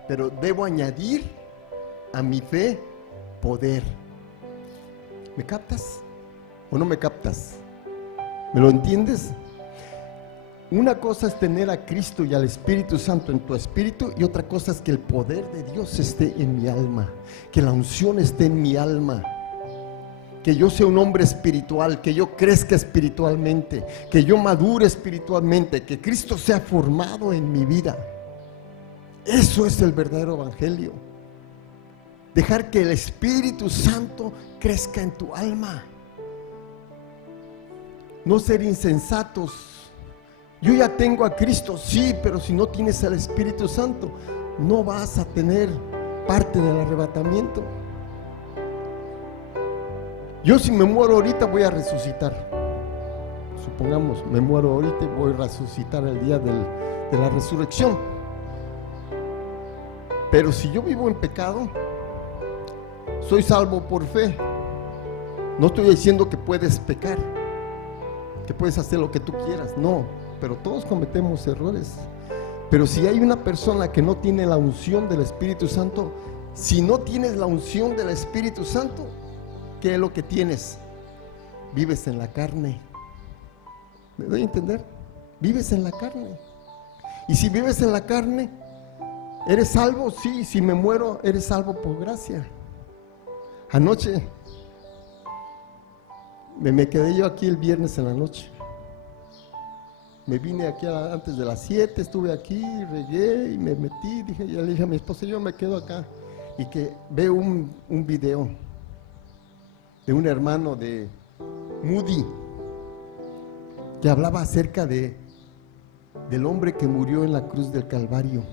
Pero debo añadir a mi fe poder. ¿Me captas o no me captas? ¿Me lo entiendes? Una cosa es tener a Cristo y al Espíritu Santo en tu espíritu, y otra cosa es que el poder de Dios esté en mi alma, que la unción esté en mi alma, que yo sea un hombre espiritual, que yo crezca espiritualmente, que yo madure espiritualmente, que Cristo sea formado en mi vida. Eso es el verdadero evangelio. Dejar que el Espíritu Santo crezca en tu alma. No ser insensatos. Yo ya tengo a Cristo, sí, pero si no tienes al Espíritu Santo, no vas a tener parte del arrebatamiento. Yo, si me muero ahorita, voy a resucitar. Supongamos, me muero ahorita y voy a resucitar el día de la resurrección. Pero si yo vivo en pecado, soy salvo por fe. No estoy diciendo que puedes pecar, que puedes hacer lo que tú quieras, no. Pero todos cometemos errores. Pero si hay una persona que no tiene la unción del Espíritu Santo, si no tienes la unción del Espíritu Santo, ¿qué es lo que tienes? Vives en la carne. ¿Me doy a entender? Vives en la carne. Y si vives en la carne, ¿eres salvo? Sí. Si me muero, eres salvo por gracia. Anoche me quedé yo aquí el viernes en la noche. Me vine aquí antes de las 7, estuve aquí, regué y me metí. Ya le dije a mi esposa, yo me quedo acá. Y que veo un video de un hermano de Moody que hablaba acerca del hombre que murió en la cruz del Calvario.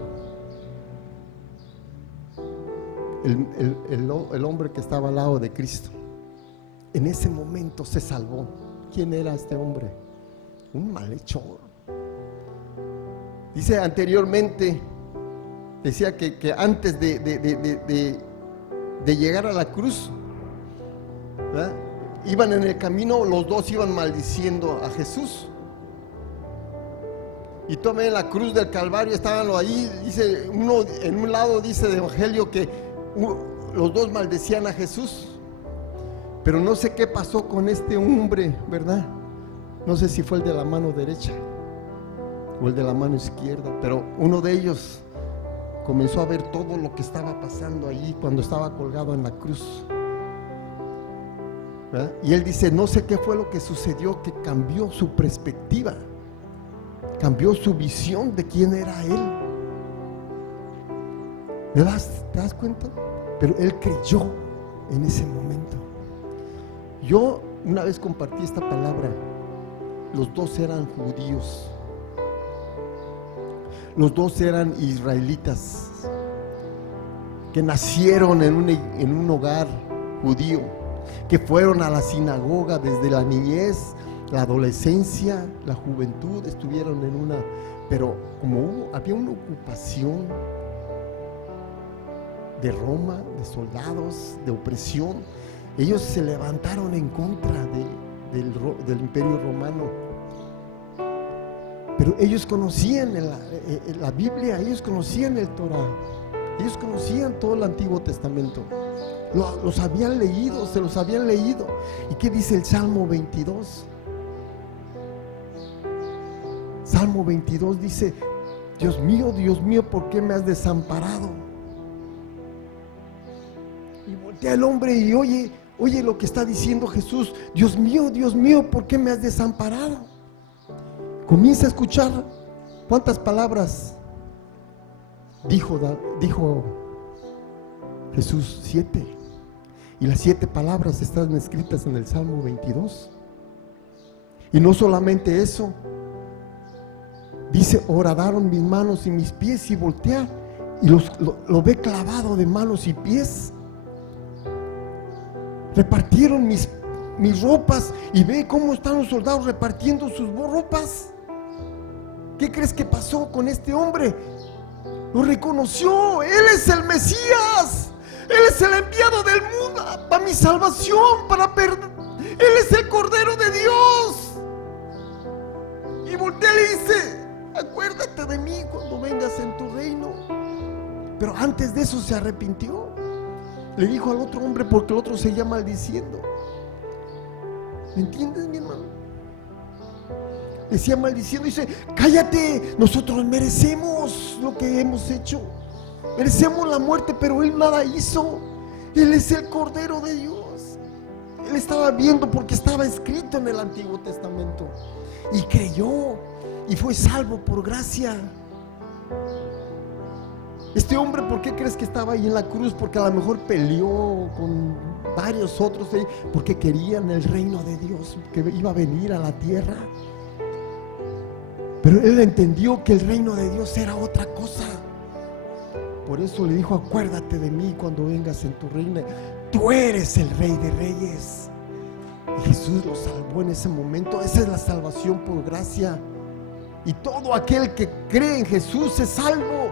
El hombre que estaba al lado de Cristo. En ese momento se salvó. ¿Quién era este hombre? Un malhechor. Dice anteriormente, decía que antes de llegar a la cruz, ¿verdad?, iban en el camino, los dos iban maldiciendo a Jesús. Y tomé en la cruz del Calvario, estaban ahí, dice uno, en un lado dice el Evangelio que los dos maldecían a Jesús. Pero no sé qué pasó con este hombre, ¿verdad? No sé si fue el de la mano derecha o el de la mano izquierda, pero uno de ellos comenzó a ver todo lo que estaba pasando allí cuando estaba colgado en la cruz, ¿verdad? Y él dice, no sé qué fue lo que sucedió, que cambió su perspectiva, cambió su visión de quién era él. ¿Te das cuenta? Pero él creyó en ese momento. Yo una vez compartí esta palabra. Los dos eran judíos. Los dos eran israelitas que nacieron en un hogar judío, que fueron a la sinagoga desde la niñez, la adolescencia, la juventud, estuvieron en una, pero como había una ocupación de Roma, de soldados, de opresión, ellos se levantaron en contra del imperio romano. Pero ellos conocían la Biblia, ellos conocían el Torah, ellos conocían todo el Antiguo Testamento, los habían leído, se los habían leído. ¿Y qué dice el Salmo 22? Salmo 22 dice, Dios mío, ¿por qué me has desamparado? Y voltea el hombre y oye lo que está diciendo Jesús. Dios mío, ¿por qué me has desamparado? Comienza a escuchar cuántas palabras dijo Jesús. 7. Y las 7 palabras están escritas en el Salmo 22. Y no solamente eso, dice, horadaron mis manos y mis pies, y voltea y lo ve clavado de manos y pies. Repartieron mis ropas, y ve cómo están los soldados repartiendo sus ropas. ¿Qué crees que pasó con este hombre? Lo reconoció. Él es el Mesías, Él es el enviado del mundo para mi salvación, Él es el Cordero de Dios. Y voltea y le dice, acuérdate de mí cuando vengas en tu reino. Pero antes de eso se arrepintió. Le dijo al otro hombre, porque el otro seguía maldiciendo. ¿Me entiendes, mi hermano? Decía maldiciendo, dice, cállate, nosotros merecemos lo que hemos hecho, merecemos la muerte, pero él nada hizo. Él es el Cordero de Dios. Él estaba viendo porque estaba escrito en el Antiguo Testamento, y creyó y fue salvo por gracia. Este hombre, ¿por qué crees que estaba ahí en la cruz? Porque a lo mejor peleó con varios otros, porque querían el reino de Dios, que iba a venir a la tierra. Pero él entendió que el reino de Dios era otra cosa. Por eso le dijo, acuérdate de mí cuando vengas en tu reino. Tú eres el Rey de Reyes. Y Jesús lo salvó en ese momento. Esa es la salvación por gracia. Y todo aquel que cree en Jesús es salvo.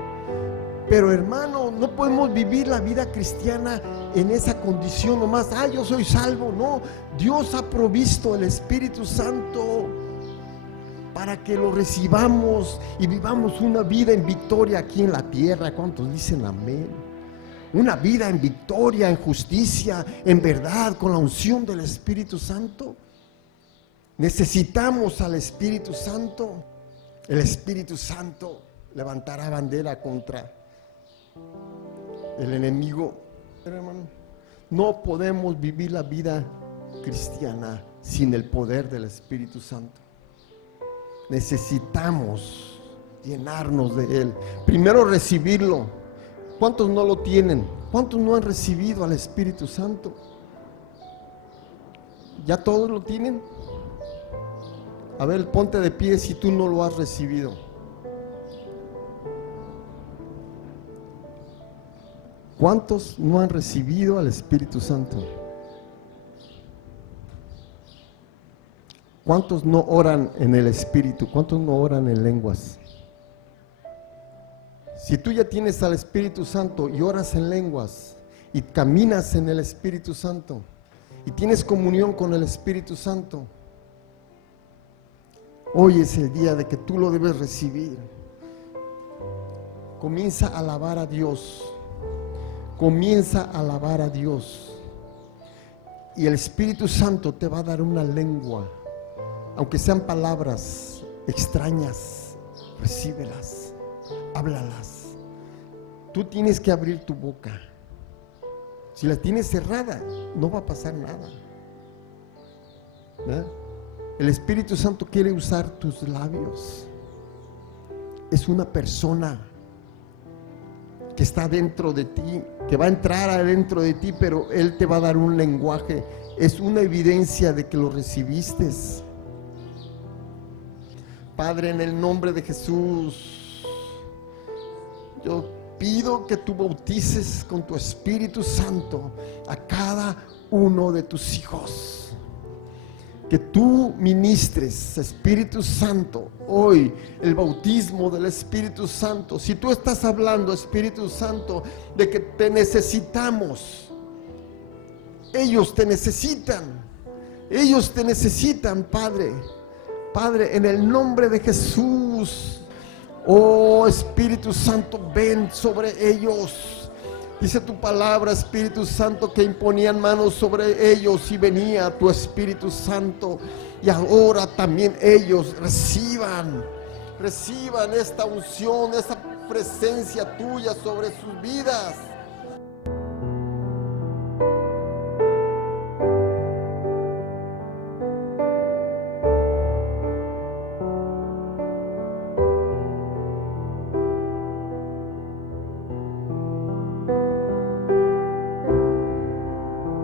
Pero hermano, no podemos vivir la vida cristiana en esa condición nomás. Yo soy salvo. No, Dios ha provisto el Espíritu Santo para que lo recibamos y vivamos una vida en victoria aquí en la tierra. ¿Cuántos dicen amén? Una vida en victoria, en justicia, en verdad, con la unción del Espíritu Santo. Necesitamos al Espíritu Santo. El Espíritu Santo levantará bandera contra el enemigo. Pero, hermano, no podemos vivir la vida cristiana sin el poder del Espíritu Santo. Necesitamos llenarnos de Él. Primero recibirlo. ¿Cuántos no lo tienen? ¿Cuántos no han recibido al Espíritu Santo? ¿Ya todos lo tienen? A ver, ponte de pie si tú no lo has recibido. ¿Cuántos no han recibido al Espíritu Santo? ¿Cuántos no oran en el Espíritu? ¿Cuántos no oran en lenguas? Si tú ya tienes al Espíritu Santo y oras en lenguas y caminas en el Espíritu Santo y tienes comunión con el Espíritu Santo, hoy es el día de que tú lo debes recibir. Comienza a alabar a Dios. Comienza a alabar a Dios. Y el Espíritu Santo te va a dar una lengua. Aunque sean palabras extrañas, recíbelas, háblalas. Tú tienes que abrir tu boca. Si la tienes cerrada, no va a pasar nada. ¿Verdad? El Espíritu Santo quiere usar tus labios. Es una persona que está dentro de ti, que va a entrar adentro de ti, pero Él te va a dar un lenguaje. Es una evidencia de que lo recibiste. Padre, en el nombre de Jesús, yo pido que tú bautices con tu Espíritu Santo a cada uno de tus hijos. Que tú ministres, Espíritu Santo, hoy el bautismo del Espíritu Santo. Si tú estás hablando, Espíritu Santo, de que te necesitamos, ellos te necesitan, Padre. Padre, en el nombre de Jesús, oh Espíritu Santo, ven sobre ellos. Dice tu palabra, Espíritu Santo, que imponían manos sobre ellos y venía tu Espíritu Santo. Y ahora también ellos reciban esta unción, esta presencia tuya sobre sus vidas.